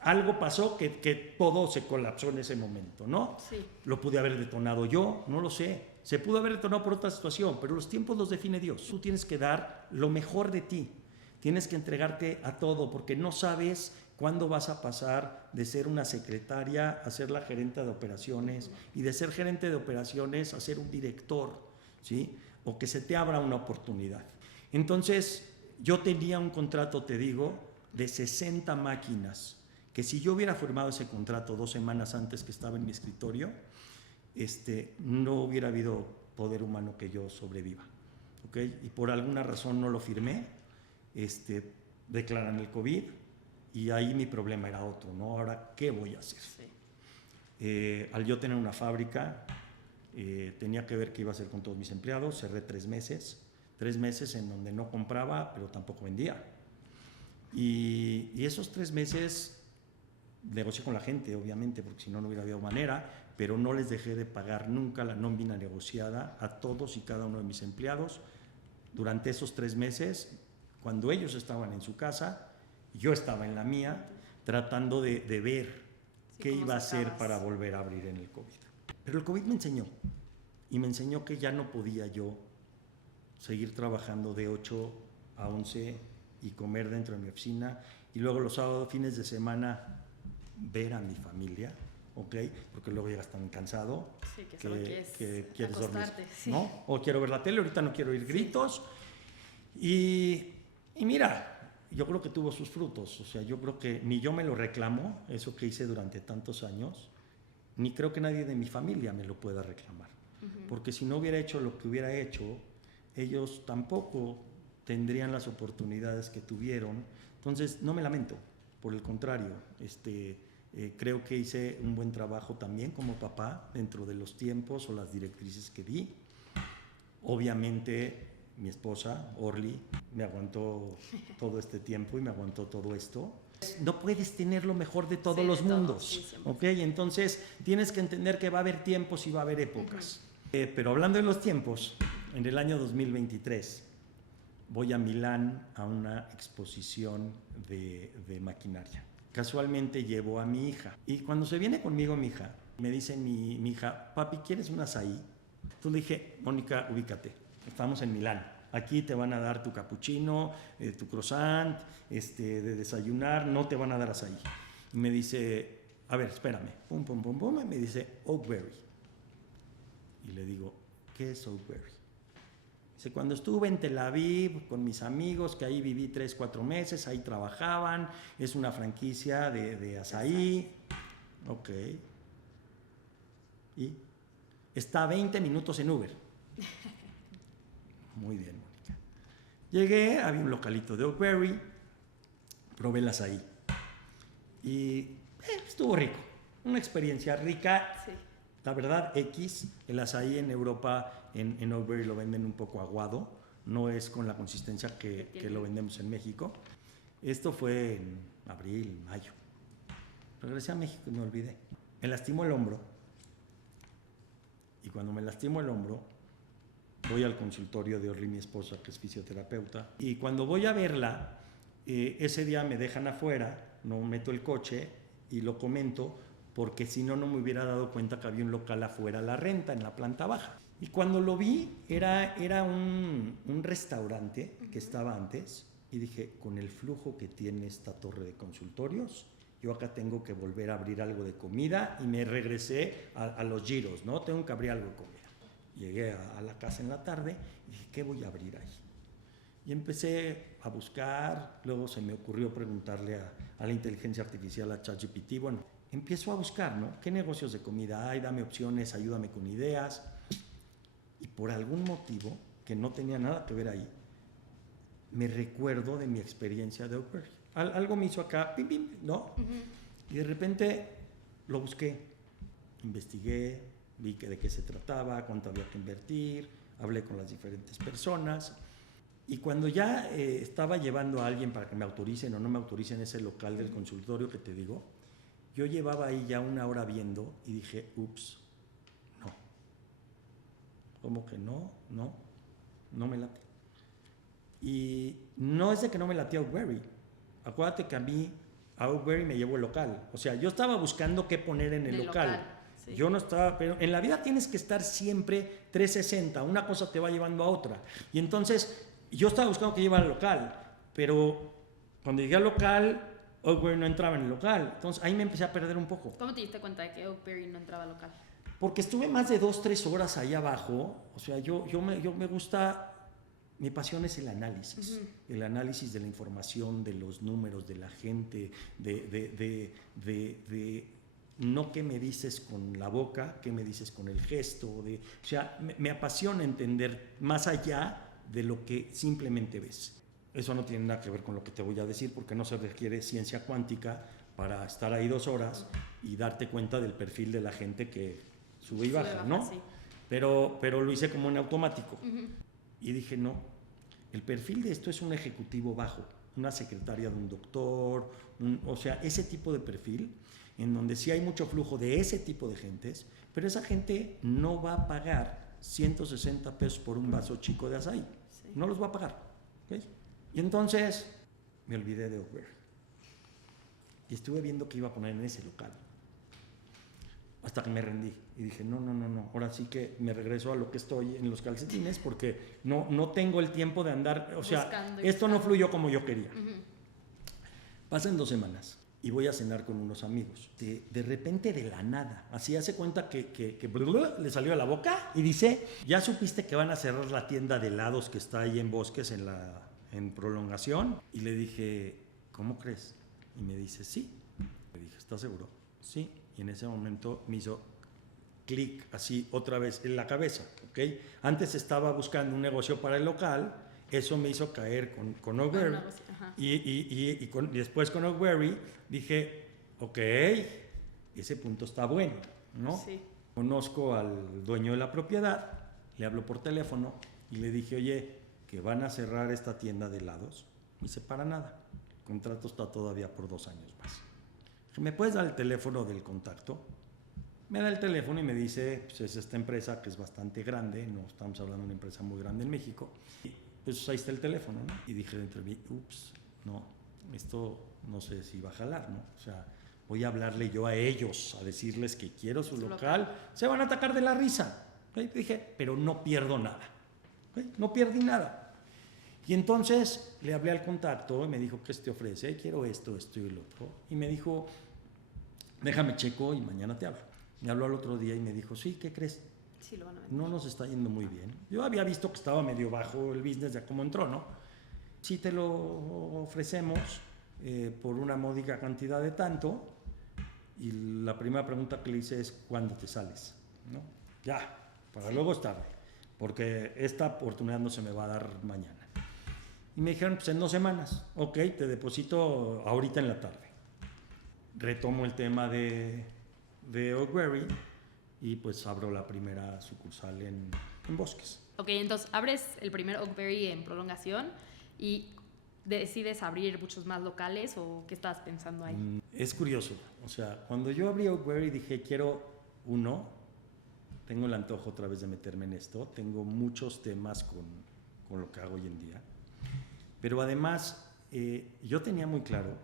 algo pasó que todo se colapsó en ese momento, ¿no? Sí. Lo pude haber detonado yo, no lo sé. Se pudo haber detonado por otra situación, pero los tiempos los define Dios. Tú tienes que dar lo mejor de ti. Tienes que entregarte a todo porque no sabes cuándo vas a pasar de ser una secretaria a ser la gerente de operaciones y de ser gerente de operaciones a ser un director, ¿sí? O que se te abra una oportunidad. Entonces, yo tenía un contrato, te digo, de 60 máquinas, que si yo hubiera firmado ese contrato 2 semanas antes que estaba en mi escritorio, no hubiera habido poder humano que yo sobreviva, ¿ok? Y por alguna razón no lo firmé, declaran el COVID y ahí mi problema era otro, ¿no? Ahora, ¿qué voy a hacer? Sí. Al yo tener una fábrica, tenía que ver qué iba a hacer con todos mis empleados. Cerré 3 meses en donde no compraba, pero tampoco vendía. Y esos 3 meses negocié con la gente, obviamente, porque si no, no hubiera habido manera, pero no les dejé de pagar nunca la nómina negociada a todos y cada uno de mis empleados. Durante esos 3 meses, cuando ellos estaban en su casa, yo estaba en la mía, tratando de ver qué iba a hacer para volver a abrir en el COVID. Pero el COVID me enseñó que ya no podía yo seguir trabajando de 8 a 11 y comer dentro de mi oficina y luego los sábados, fines de semana, ver a mi familia, ¿ok? Porque luego llegas tan cansado que quieres dormir, sí. ¿no? O quiero ver la tele, ahorita no quiero oír gritos. Y mira, yo creo que tuvo sus frutos. O sea, yo creo que ni yo me lo reclamo, eso que hice durante tantos años, ni creo que nadie de mi familia me lo pueda reclamar. Porque si no hubiera hecho lo que hubiera hecho, ellos tampoco tendrían las oportunidades que tuvieron. Entonces, no me lamento, por el contrario, creo que hice un buen trabajo también como papá dentro de los tiempos o las directrices que di. Obviamente, mi esposa, Orly, me aguantó todo este tiempo y me aguantó todo esto. No puedes tener lo mejor de todos los mundos, ¿ok? Entonces, tienes que entender que va a haber tiempos y va a haber épocas. Pero hablando de los tiempos, en el año 2023 voy a Milán a una exposición de maquinaria. Casualmente llevo a mi hija y cuando se viene conmigo mi hija, me dice mi hija, papi, ¿quieres un azaí? Entonces le dije, Mónica, ubícate, estamos en Milán. Aquí te van a dar tu capuchino, tu croissant, de desayunar, no te van a dar azaí. Y me dice, a ver, espérame, pum, pum, pum, pum, y me dice, Oakberry. Y le digo, ¿qué es Oakberry? Dice, cuando estuve en Tel Aviv con mis amigos, que ahí viví 3-4 meses, ahí trabajaban, es una franquicia de azaí. Ok. Y está a 20 minutos en Uber. Muy bien, Mónica. Llegué, había un localito de Oakberry, probé el azaí. Y estuvo rico, una experiencia rica. Sí. La verdad, el azaí en Europa, en Oakberry lo venden un poco aguado, no es con la consistencia que lo vendemos en México. Esto fue en abril, mayo. Regresé a México y me olvidé. Me lastimó el hombro. Y cuando me lastimo el hombro, voy al consultorio de Orly, mi esposa, que es fisioterapeuta. Y cuando voy a verla, ese día me dejan afuera, no meto el coche y lo comento, porque si no, no me hubiera dado cuenta que había un local afuera a la renta, en la planta baja. Y cuando lo vi, era un restaurante que estaba antes, y dije, con el flujo que tiene esta torre de consultorios, yo acá tengo que volver a abrir algo de comida, y me regresé a los giros, ¿no? Tengo que abrir algo de comida. Llegué a la casa en la tarde, y dije, ¿qué voy a abrir ahí? Y empecé a buscar, luego se me ocurrió preguntarle a la inteligencia artificial, a ChatGPT, bueno, empiezo a buscar, ¿no? ¿Qué negocios de comida hay? Dame opciones, ayúdame con ideas. Y por algún motivo, que no tenía nada que ver ahí, me recuerdo de mi experiencia de Oakberry. Algo me hizo acá, pim, pim, ¿no? Y de repente lo busqué, investigué, vi de qué se trataba, cuánto había que invertir, hablé con las diferentes personas. Y cuando ya estaba llevando a alguien para que me autoricen o no me autoricen ese local del consultorio que te digo, yo llevaba ahí ya 1 hora viendo y dije, ups, no. ¿Cómo que no? No me late. Y no es de que no me latía Oakberry. Acuérdate que a mí, a Oakberry me llevó el local. O sea, yo estaba buscando qué poner en el local. Sí. Yo no estaba, pero en la vida tienes que estar siempre 360. Una cosa te va llevando a otra. Y entonces, yo estaba buscando qué llevar al local. Pero cuando llegué al local, Oakberry no entraba en el local. Entonces ahí me empecé a perder un poco. ¿Cómo te diste cuenta de que Oakberry no entraba al local? Porque estuve más de 2-3 horas ahí abajo. O sea, yo me gusta, mi pasión es el análisis. El análisis de la información, de los números, de la gente, de no qué me dices con la boca, qué me dices con el gesto. O sea, me apasiona entender más allá de lo que simplemente ves. Eso no tiene nada que ver con lo que te voy a decir, porque no se requiere ciencia cuántica para estar ahí 2 horas y darte cuenta del perfil de la gente que sube y baja, ¿no? Sí. pero lo hice como en automático. Y dije, no, el perfil de esto es un ejecutivo bajo, una secretaria de un doctor, o sea, ese tipo de perfil, en donde sí hay mucho flujo de ese tipo de gentes, pero esa gente no va a pagar 160 pesos por un vaso chico de açaí. Sí. No los va a pagar. ¿Okay? Y entonces me olvidé de Oakberry. Y estuve viendo qué iba a poner en ese local. Hasta que me rendí y dije, no, ahora sí que me regreso a lo que estoy en los calcetines porque no tengo el tiempo de andar, o sea, esto no fluyó como yo quería. Pasan 2 semanas y voy a cenar con unos amigos. De repente, de la nada, así hace cuenta que le salió a la boca y dice, ¿ya supiste que van a cerrar la tienda de helados que está ahí en Bosques, en Prolongación? Y le dije, ¿cómo crees? Y me dice, sí. Le dije, ¿estás seguro? Sí. Y en ese momento me hizo clic así otra vez en la cabeza, ¿ok? Antes estaba buscando un negocio para el local, eso me hizo caer con Oakberry. Y después con Oakberry dije, ok, ese punto está bueno, ¿no? Sí. Conozco al dueño de la propiedad, le hablo por teléfono y le dije, oye, que van a cerrar esta tienda de helados. Me dice, para nada, el contrato está todavía por 2 años más. ¿Me puedes dar el teléfono del contacto? Me da el teléfono y me dice, pues es esta empresa que es bastante grande, no estamos hablando de una empresa muy grande en México. Y pues ahí está el teléfono, ¿no? Y dije dentro de mí, ups, no, esto no sé si va a jalar, ¿no? O sea, voy a hablarle yo a ellos, a decirles que quiero su local, se van a atacar de la risa. ¿Okay? Dije, pero no pierdo nada, ¿okay? No perdí nada. Y entonces le hablé al contacto y me dijo, ¿qué te ofrece? Quiero esto y el otro. Y me dijo, déjame checo y mañana te hablo. Me habló al otro día y me dijo, sí, ¿qué crees? Sí, lo van a vender. No nos está yendo muy bien. Yo había visto que estaba medio bajo el business de cómo entró, ¿no? Sí te lo ofrecemos por una módica cantidad de tanto. Y la primera pregunta que le hice es, ¿cuándo te sales? ¿No? Ya, para luego es tarde, porque esta oportunidad no se me va a dar mañana. Y me dijeron, pues en 2 semanas, ok, te deposito ahorita en la tarde. Retomo el tema de Oakberry y pues abro la primera sucursal en Bosques. Ok, entonces abres el primer Oakberry en Prolongación y decides abrir muchos más locales, ¿o qué estabas pensando ahí? Es curioso, o sea, cuando yo abrí Oakberry dije, quiero uno, tengo el antojo otra vez de meterme en esto, tengo muchos temas con lo que hago hoy en día. Pero además, yo tenía muy claro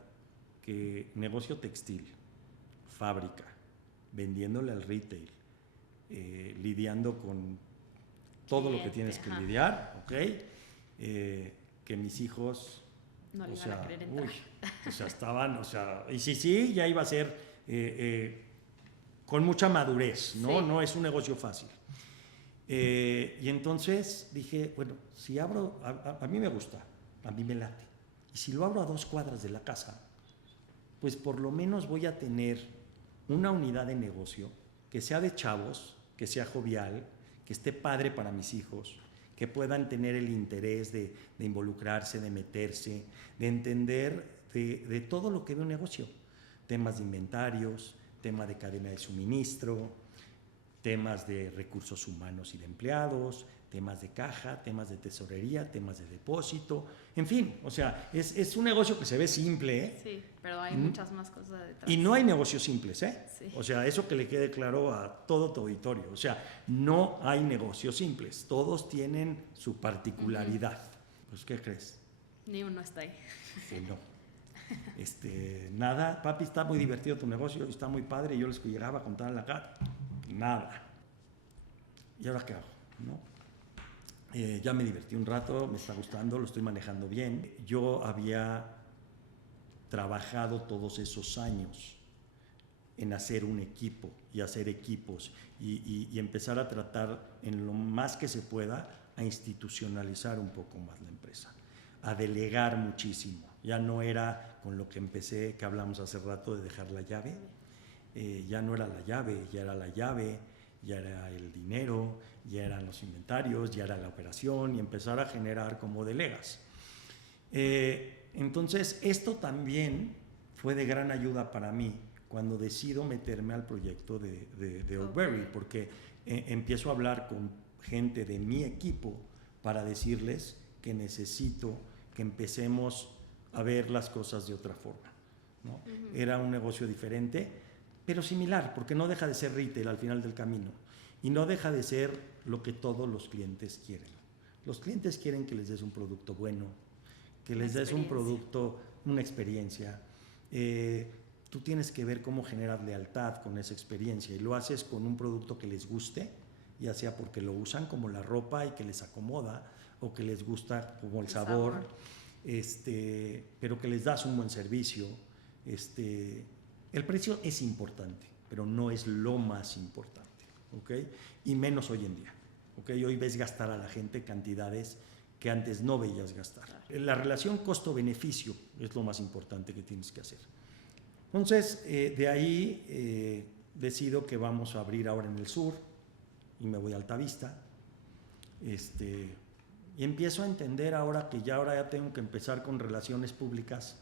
que negocio textil, fábrica, vendiéndole al retail, lidiando con todo lo que tienes que lidiar, ¿ok? Que mis hijos, no le iban a querer entrar. Estaban, y sí, ya iba a ser con mucha madurez, ¿no? Sí. No es un negocio fácil. Y entonces dije, bueno, si abro, a mí me gusta. A mí me late. Y si lo abro a 2 cuadras de la casa, pues por lo menos voy a tener una unidad de negocio que sea de chavos, que sea jovial, que esté padre para mis hijos, que puedan tener el interés de involucrarse, de meterse, de entender de todo lo que ve un negocio. Temas de inventarios, tema de cadena de suministro, temas de recursos humanos y de empleados, temas de caja, temas de tesorería, temas de depósito, en fin, o sea, es un negocio que se ve simple, ¿eh? Sí, pero hay muchas más cosas detrás. Y no hay negocios simples, ¿eh? Sí. O sea, eso que le quede claro a todo tu auditorio, o sea, no hay negocios simples, todos tienen su particularidad. Pues, ¿qué crees? Ni uno está ahí. Sí, no. Nada, papi, está muy divertido tu negocio, está muy padre, y yo les llegaba a contar en la cara, nada. ¿Y ahora qué hago? ¿No? Ya me divertí un rato, me está gustando, lo estoy manejando bien. Yo había trabajado todos esos años en hacer un equipo y hacer equipos y empezar a tratar en lo más que se pueda a institucionalizar un poco más la empresa, a delegar muchísimo. Ya no era con lo que empecé, que hablamos hace rato, de dejar la llave. Ya no era la llave, ya era la llave, ya era el dinero, ya eran los inventarios, ya era la operación, y empezar a generar como delegas. Entonces, esto también fue de gran ayuda para mí cuando decido meterme al proyecto de Oakberry, porque empiezo a hablar con gente de mi equipo para decirles que necesito que empecemos a ver las cosas de otra forma, ¿no? Era un negocio diferente, pero similar, porque no deja de ser retail al final del camino y no deja de ser lo que todos los clientes quieren. Los clientes quieren que les des un producto bueno, que les des un producto, una experiencia. Tú tienes que ver cómo generar lealtad con esa experiencia y lo haces con un producto que les guste, ya sea porque lo usan como la ropa y que les acomoda o que les gusta como el sabor. Pero que les das un buen servicio. El precio es importante, pero no es lo más importante, ¿okay? Y menos hoy en día, ¿okay? Hoy ves gastar a la gente cantidades que antes no veías gastar. La relación costo-beneficio es lo más importante que tienes que hacer. Entonces, de ahí decido que vamos a abrir ahora en el sur y me voy a Altavista. Y empiezo a entender ahora ya tengo que empezar con relaciones públicas,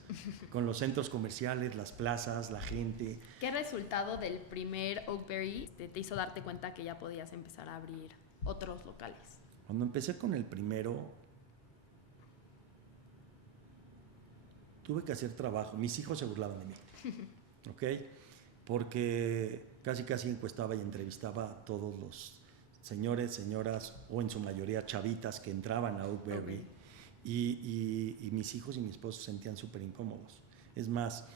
con los centros comerciales, las plazas, la gente. ¿Qué resultado del primer Oakberry te hizo darte cuenta que ya podías empezar a abrir otros locales? Cuando empecé con el primero, tuve que hacer trabajo. Mis hijos se burlaban de mí, ¿ok? Porque casi encuestaba y entrevistaba a todos los señores, señoras o en su mayoría chavitas que entraban a Oakberry, y mis hijos y mi esposo se sentían súper incómodos. Es más,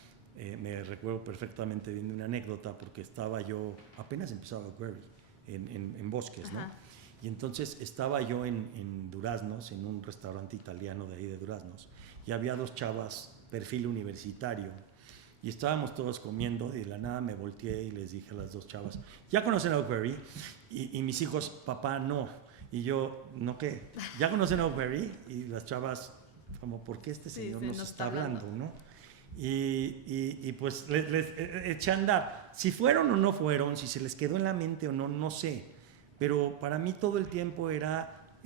me recuerdo perfectamente bien de una anécdota porque estaba yo, apenas empezaba Oakberry en Bosques, ¿no? Y entonces estaba yo en Duraznos, en un restaurante italiano de ahí de Duraznos, y había dos chavas, perfil universitario, y estábamos todos comiendo y de la nada me volteé y les dije a las dos chavas, ¿ya conocen a Oakberry? Y mis hijos, papá, no. Y yo, ¿no qué? ¿Ya conocen a Oakberry? Y las chavas, como, ¿por qué este señor nos está hablando, no? Y pues les eché a andar. Si fueron o no fueron, si se les quedó en la mente o no, no sé. Pero para mí todo el tiempo era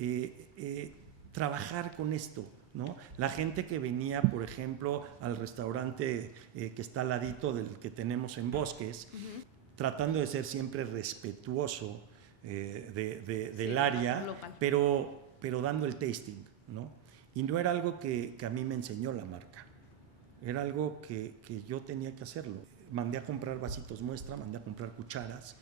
trabajar con esto, ¿no? La gente que venía, por ejemplo, al restaurante que está al ladito del que tenemos en Bosques, tratando de ser siempre respetuoso del área, pero dando el tasting, ¿no? Y no era algo que a mí me enseñó la marca, era algo que yo tenía que hacerlo. Mandé a comprar vasitos muestra, mandé a comprar cucharas,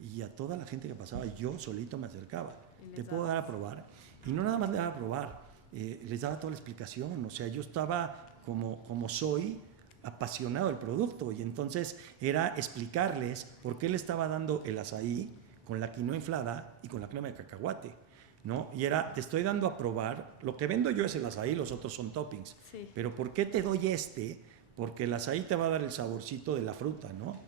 y a toda la gente que pasaba yo solito me acercaba. ¿Te puedo dar a probar? Y no nada más le daba a probar, les daba toda la explicación. O sea, yo estaba como soy, apasionado del producto, y entonces era explicarles por qué le estaba dando el azaí con la quinoa inflada y con la crema de cacahuate, ¿no? Y era, te estoy dando a probar, lo que vendo yo es el azaí, los otros son toppings, pero ¿por qué te doy Porque el azaí te va a dar el saborcito de la fruta, ¿no?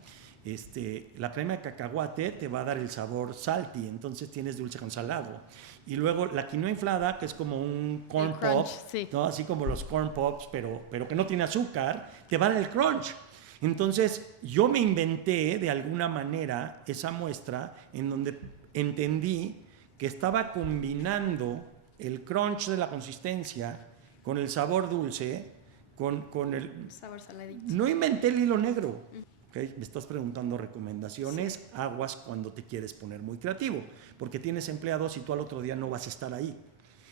La crema de cacahuate te va a dar el sabor salty, entonces tienes dulce con salado. Y luego la quinoa inflada, que es como un corn pop, ¿no? Así como los corn pops, pero que no tiene azúcar, te va a dar el crunch. Entonces yo me inventé de alguna manera esa muestra en donde entendí que estaba combinando el crunch de la consistencia con el sabor dulce, con el sabor saladito. No inventé el hilo negro. ¿Okay? Me estás preguntando recomendaciones, aguas cuando te quieres poner muy creativo, porque tienes empleados y tú al otro día no vas a estar ahí.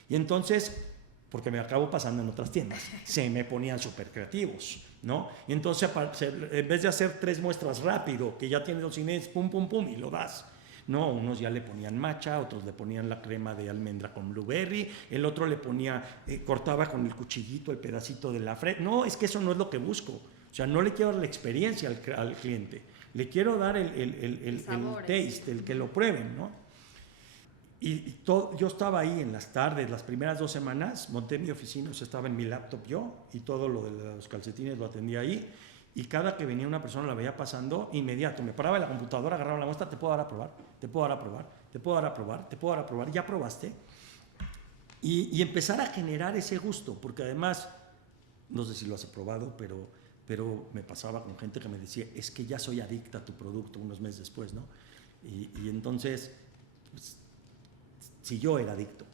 Y entonces, porque me acabo pasando en otras tiendas, se me ponían súper creativos, ¿no? Y entonces, en vez de hacer 3 muestras rápido, que ya tienes los ingredientes, pum, pum, pum, y lo das. No, unos ya le ponían matcha, otros le ponían la crema de almendra con blueberry, el otro le ponía, cortaba con el cuchillito el pedacito de la fresa. No, es que eso no es lo que busco. O sea, no le quiero dar la experiencia al cliente, le quiero dar el taste, el que lo prueben, ¿no? Yo estaba ahí en las tardes, las primeras 2 semanas, monté mi oficina, o sea, estaba en mi laptop yo, y todo lo de los calcetines lo atendía ahí, y cada que venía una persona la veía pasando, inmediato, me paraba en la computadora, agarraba la muestra, te puedo dar a probar, te puedo dar a probar, te puedo dar a probar, te puedo dar a probar, ya probaste, y empezar a generar ese gusto, porque además, no sé si lo has probado, pero me pasaba con gente que me decía, es que ya soy adicta a tu producto unos meses después, ¿no? Y entonces, pues, si yo era adicto,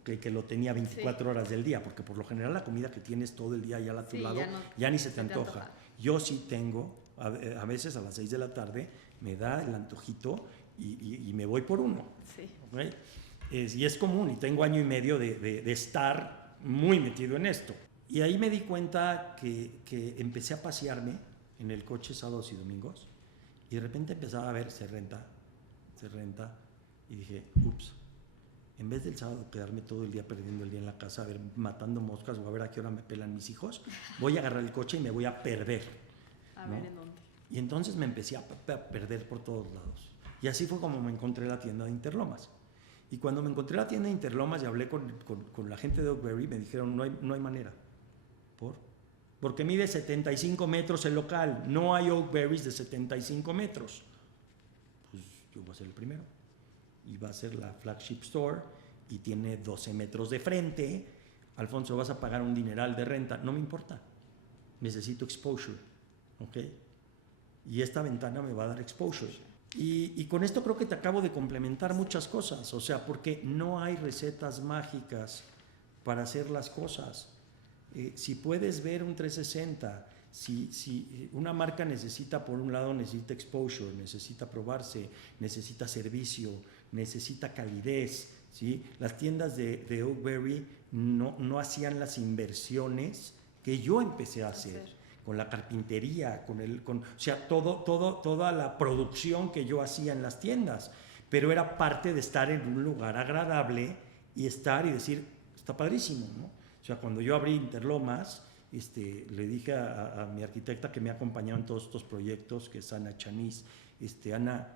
¿okay? Que lo tenía 24 horas del día, porque por lo general la comida que tienes todo el día ya a tu lado, ya ni se te antoja. Yo sí tengo a veces a las 6 de la tarde me da el antojito y me voy por uno. Sí. ¿Okay? Y es común, y tengo año y medio de estar muy metido en esto. Y ahí me di cuenta que empecé a pasearme en el coche sábados y domingos, y de repente empezaba a ver, se renta, y dije, ups, en vez del sábado quedarme todo el día perdiendo el día en la casa, a ver, matando moscas o a ver a qué hora me pelan mis hijos, voy a agarrar el coche y me voy a perder. A ¿no? ver en dónde. Y entonces me empecé a perder por todos lados. Y así fue como me encontré la tienda de Interlomas. Y cuando me encontré la tienda de Interlomas y hablé con la gente de Oakberry, me dijeron, no hay manera. Porque mide 75 metros el local, no hay Oakberries de 75 metros. Pues yo voy a ser el primero. Y va a ser la flagship store y tiene 12 metros de frente. Alfonso, vas a pagar un dineral de renta. No me importa. Necesito exposure. ¿Ok? Y esta ventana me va a dar exposure. Y con esto creo que te acabo de complementar muchas cosas. O sea, porque no hay recetas mágicas para hacer las cosas. Si puedes ver un 360, si una marca necesita, por un lado, necesita exposure, necesita probarse, necesita servicio, necesita calidez, ¿sí? Las tiendas de Oakberry no hacían las inversiones que yo empecé a hacer, con la carpintería, o sea, toda la producción que yo hacía en las tiendas, pero era parte de estar en un lugar agradable y decir, está padrísimo, ¿no? O sea, cuando yo abrí Interlomas, le dije a mi arquitecta que me ha acompañado en todos estos proyectos, que es Ana Chaniz, Ana,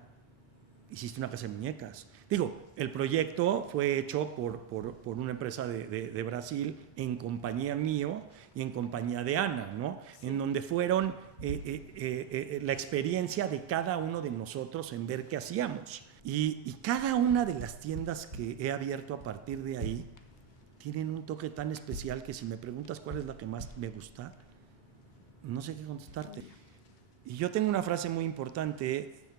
hiciste una casa de muñecas. Digo, el proyecto fue hecho por una empresa de Brasil en compañía mío y en compañía de Ana, ¿no? Sí. En donde fueron la experiencia de cada uno de nosotros en ver qué hacíamos. Y cada una de las tiendas que he abierto a partir de ahí tienen un toque tan especial que si me preguntas cuál es la que más me gusta, no sé qué contestarte. Y yo tengo una frase muy importante,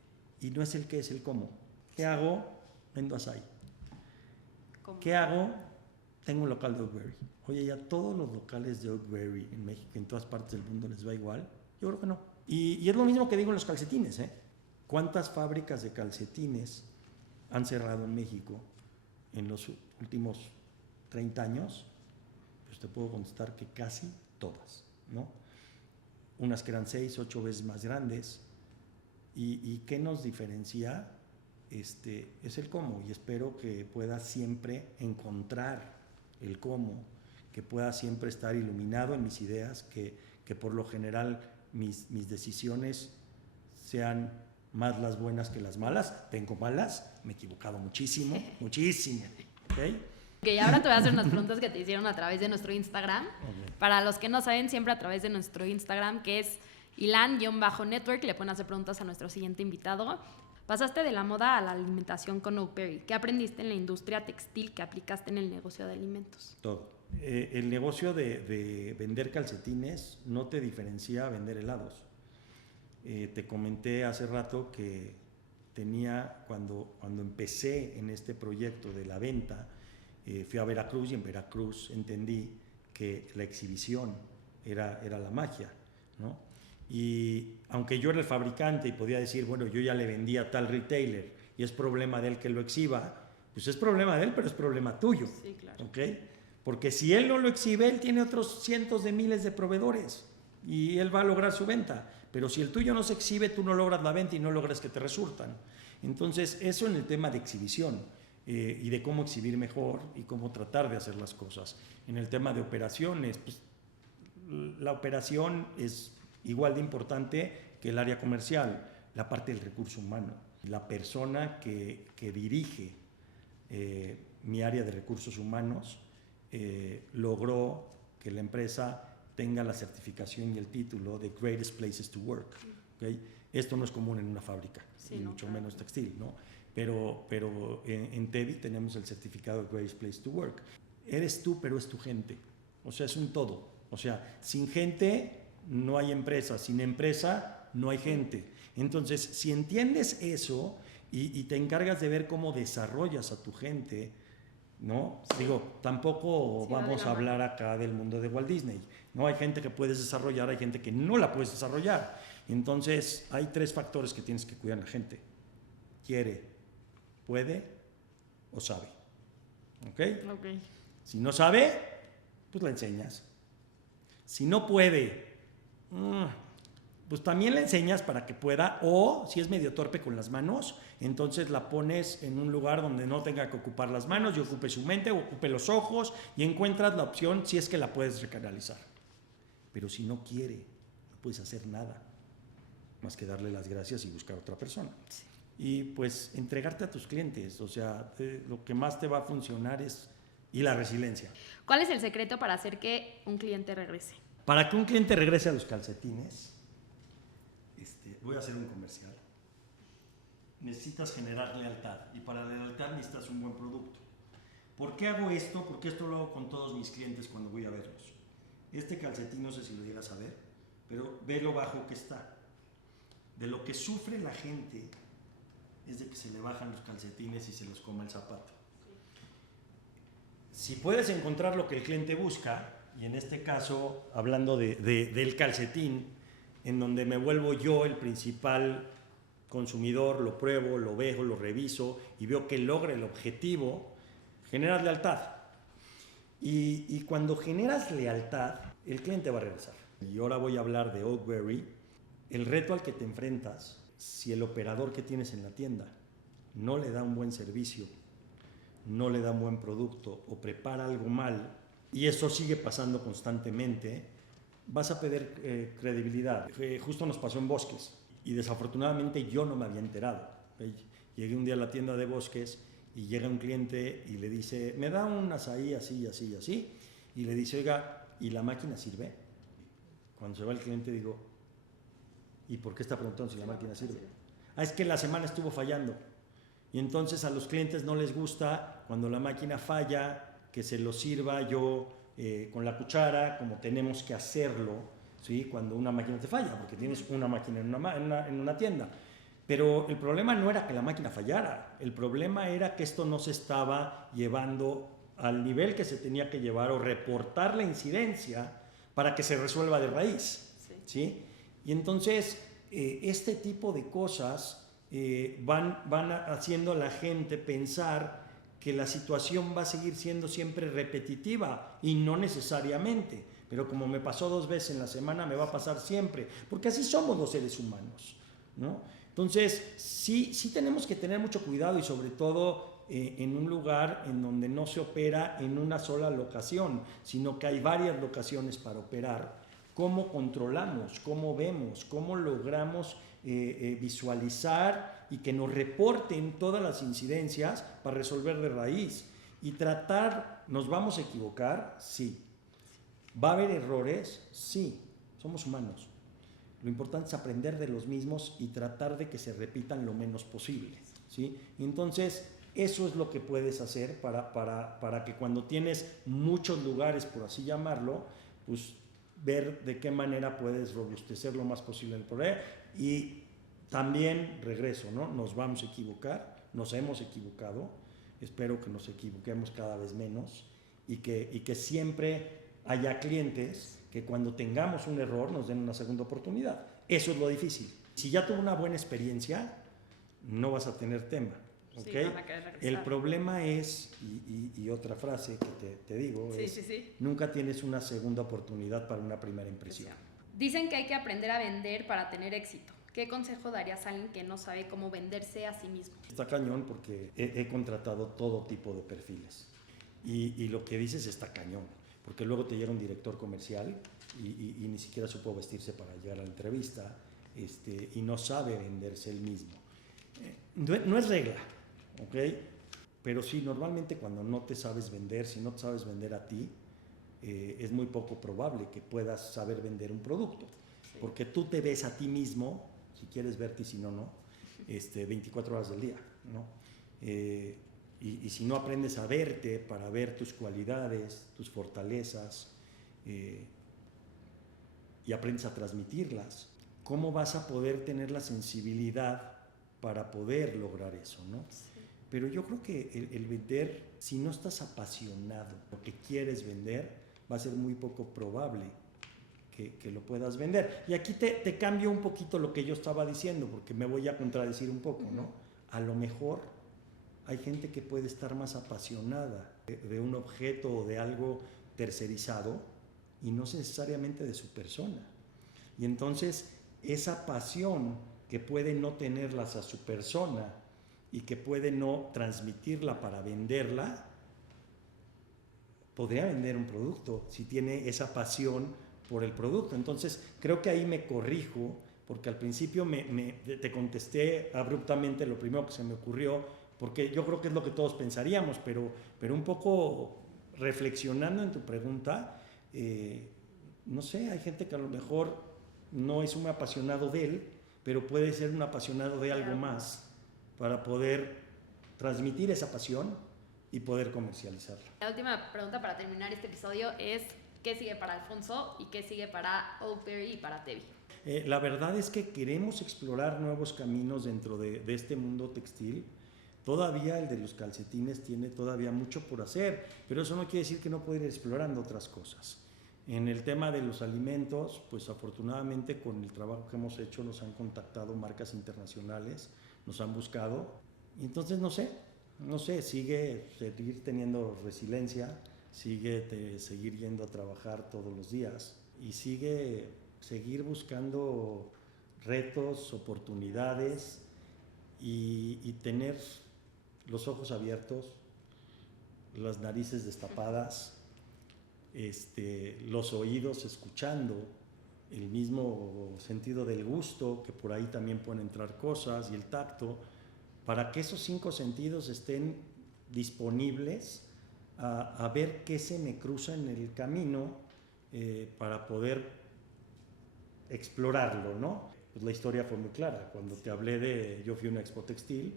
y no es el qué, es el cómo. ¿Qué hago? Vendo açaí. ¿Qué hago? Tengo un local de Oakberry. Oye, ¿ya todos los locales de Oakberry en México, en todas partes del mundo, les va igual? Yo creo que no. Y es lo mismo que digo en los calcetines, ¿eh? ¿Cuántas fábricas de calcetines han cerrado en México en los últimos 30 años? Pues te puedo contestar que casi todas, ¿no? Unas que eran 6, 8 veces más grandes. ¿Y qué nos diferencia? Es el cómo, y espero que pueda siempre encontrar el cómo, que pueda siempre estar iluminado en mis ideas, que por lo general mis decisiones sean más las buenas que las malas. Tengo malas, me he equivocado muchísimo, ¿ok? Ok, ahora te voy a hacer unas preguntas que te hicieron a través de nuestro Instagram. Okay. Para los que no saben, siempre a través de nuestro Instagram, que es Ilan_Network, le pueden hacer preguntas a nuestro siguiente invitado. Pasaste de la moda a la alimentación con Oakberry. ¿Qué aprendiste en la industria textil que aplicaste en el negocio de alimentos? Todo. El negocio de vender calcetines no te diferencia a vender helados. Te comenté hace rato que cuando empecé en este proyecto de la venta, fui a Veracruz, y en Veracruz entendí que la exhibición era la magia, ¿no? Y aunque yo era el fabricante y podía decir, bueno, yo ya le vendí a tal retailer y es problema de él que lo exhiba, pues es problema de él, pero es problema tuyo. Sí, claro. ¿Okay? Porque si él no lo exhibe, él tiene otros cientos de miles de proveedores y él va a lograr su venta. Pero si el tuyo no se exhibe, tú no logras la venta y no logras que te resurtan. Entonces, eso en el tema de exhibición y de cómo exhibir mejor y cómo tratar de hacer las cosas. En el tema de operaciones, pues, la operación es igual de importante que el área comercial, la parte del recurso humano. La persona que dirige mi área de recursos humanos logró que la empresa tenga la certificación y el título de Greatest Places to Work. ¿Okay? Esto no es común en una fábrica, sí, ni mucho menos textil, ¿no? Pero en Tevi tenemos el certificado de Greatest Place to Work. Eres tú, pero es tu gente. O sea, es un todo. O sea, sin gente no hay empresa, sin empresa no hay gente. Entonces, si entiendes eso y te encargas de ver cómo desarrollas a tu gente, ¿no? Digo, tampoco Sí, va de vamos la a mano. hablar acá del mundo de Walt Disney, ¿no? Hay gente que puedes desarrollar, hay gente que no la puedes desarrollar. Entonces, hay 3 factores que tienes que cuidar en la gente. Quiere, puede o sabe. ¿Ok? Ok. Si no sabe, pues la enseñas. Si no puede, pues también la enseñas para que pueda, o si es medio torpe con las manos, entonces la pones en un lugar donde no tenga que ocupar las manos y ocupe su mente, ocupe los ojos y encuentras la opción si es que la puedes recanalizar. Pero si no quiere, no puedes hacer nada más que darle las gracias y buscar otra persona. Sí. Y pues entregarte a tus clientes, o sea, lo que más te va a funcionar es, y la resiliencia. ¿Cuál es el secreto para hacer que un cliente regrese? Para que un cliente regrese a los calcetines, voy a hacer un comercial. Necesitas generar lealtad y para la lealtad necesitas un buen producto. ¿Por qué hago esto? Porque esto lo hago con todos mis clientes cuando voy a verlos. Este calcetín, no sé si lo llegas a ver, pero ve lo bajo que está. De lo que sufre la gente es de que se le bajan los calcetines y se los coma el zapato. Si puedes encontrar lo que el cliente busca, y en este caso, hablando del calcetín, en donde me vuelvo yo el principal consumidor, lo pruebo, lo veo, lo reviso y veo que logra el objetivo, generas lealtad. Y cuando generas lealtad, el cliente va a regresar. Y ahora voy a hablar de Oakberry. El reto al que te enfrentas, si el operador que tienes en la tienda no le da un buen servicio, no le da un buen producto o prepara algo mal, y eso sigue pasando constantemente, vas a perder credibilidad. Justo nos pasó en Bosques y desafortunadamente yo no me había enterado. Llegué un día a la tienda de Bosques y llega un cliente y le dice, me da un azaí así, así, así, y le dice, oiga, ¿y la máquina sirve? Cuando se va el cliente digo, ¿y por qué está preguntando si la máquina sirve? Ah, es que la semana estuvo fallando. Y entonces a los clientes no les gusta cuando la máquina falla, que se lo sirva yo con la cuchara, como tenemos que hacerlo, ¿sí? Cuando una máquina te falla, porque tienes una máquina en una tienda. Pero el problema no era que la máquina fallara, el problema era que esto no se estaba llevando al nivel que se tenía que llevar o reportar la incidencia para que se resuelva de raíz. Sí. ¿Sí? Y entonces este tipo de cosas van haciendo a la gente pensar que la situación va a seguir siendo siempre repetitiva y no necesariamente, pero como me pasó 2 veces en la semana me va a pasar siempre, porque así somos los seres humanos, ¿no? Entonces sí tenemos que tener mucho cuidado y sobre todo en un lugar en donde no se opera en una sola locación, sino que hay varias locaciones para operar. ¿Cómo controlamos? ¿Cómo vemos? ¿Cómo logramos visualizar y que nos reporten todas las incidencias para resolver de raíz? Y tratar, ¿nos vamos a equivocar? Sí. ¿Va a haber errores? Sí. Somos humanos. Lo importante es aprender de los mismos y tratar de que se repitan lo menos posible, ¿sí? Entonces, eso es lo que puedes hacer para que cuando tienes muchos lugares, por así llamarlo, pues ver de qué manera puedes robustecer lo más posible el problema. Y también, regreso, ¿no? Nos vamos a equivocar, nos hemos equivocado, espero que nos equivoquemos cada vez menos y que siempre haya clientes que cuando tengamos un error nos den una segunda oportunidad. Eso es lo difícil. Si ya tuvo una buena experiencia, no vas a tener tema. ¿Okay? Sí, van a querer regresar. El problema es, y otra frase que te digo, Sí, es sí. nunca tienes una segunda oportunidad para una primera impresión. Dicen que hay que aprender a vender para tener éxito. ¿Qué consejo darías a alguien que no sabe cómo venderse a sí mismo? Está cañón porque he contratado todo tipo de perfiles y lo que dices está cañón, porque luego te llega un director comercial y ni siquiera supo vestirse para llegar a la entrevista y no sabe venderse él mismo. No es regla, ¿ok? Pero sí, normalmente cuando no te sabes vender, si no te sabes vender a ti, es muy poco probable que puedas saber vender un producto, sí. Porque tú te ves a ti mismo, si quieres verte y si no, 24 horas del día, ¿no? Y si no aprendes a verte para ver tus cualidades, tus fortalezas, y aprendes a transmitirlas, ¿cómo vas a poder tener la sensibilidad para poder lograr eso, ¿no? Sí. Pero yo creo que el vender, si no estás apasionado por lo que quieres vender, va a ser muy poco probable que lo puedas vender. Y aquí te cambio un poquito lo que yo estaba diciendo, porque me voy a contradecir un poco, ¿no? A lo mejor hay gente que puede estar más apasionada de un objeto o de algo tercerizado y no necesariamente de su persona. Y entonces esa pasión que puede no tenerlas a su persona y que puede no transmitirla para venderla, podría vender un producto si tiene esa pasión por el producto. Entonces creo que ahí me corrijo, porque al principio te contesté abruptamente lo primero que se me ocurrió, porque yo creo que es lo que todos pensaríamos, pero un poco reflexionando en tu pregunta, no sé, hay gente que a lo mejor no es un apasionado de él, pero puede ser un apasionado de algo más para poder transmitir esa pasión y poder comercializarla. La última pregunta para terminar este episodio es ¿qué sigue para Alfonso y qué sigue para Oakberry y para Tevi? La verdad es que queremos explorar nuevos caminos dentro de este mundo textil. Todavía el de los calcetines tiene todavía mucho por hacer, pero eso no quiere decir que no pueda ir explorando otras cosas. En el tema de los alimentos, pues afortunadamente con el trabajo que hemos hecho nos han contactado marcas internacionales, nos han buscado. Y entonces no sé, seguir teniendo resiliencia, seguir yendo a trabajar todos los días y seguir buscando retos, oportunidades y tener los ojos abiertos, las narices destapadas, los oídos escuchando, el mismo sentido del gusto, que por ahí también pueden entrar cosas, y el tacto, para que esos 5 sentidos estén disponibles a ver qué se me cruza en el camino para poder explorarlo, ¿no? Pues la historia fue muy clara. Cuando te hablé yo fui a una expo textil,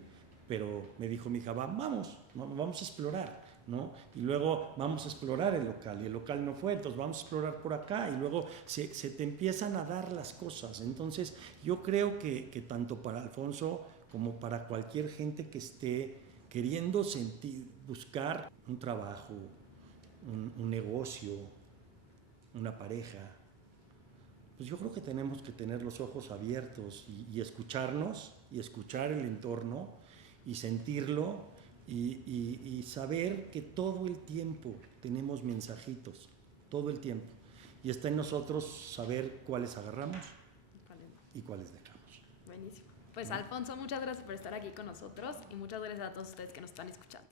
pero me dijo mi hija, vamos a explorar, ¿no? Y luego vamos a explorar el local, y el local no fue, entonces vamos a explorar por acá, y luego se te empiezan a dar las cosas. Entonces yo creo que tanto para Alfonso como para cualquier gente que esté queriendo buscar un trabajo, un negocio, una pareja, pues yo creo que tenemos que tener los ojos abiertos y escucharnos, y escuchar el entorno, y sentirlo, y saber que todo el tiempo tenemos mensajitos, todo el tiempo. Y está en nosotros saber cuáles agarramos y cuáles dejamos. Buenísimo. Pues Alfonso, muchas gracias por estar aquí con nosotros y muchas gracias a todos ustedes que nos están escuchando.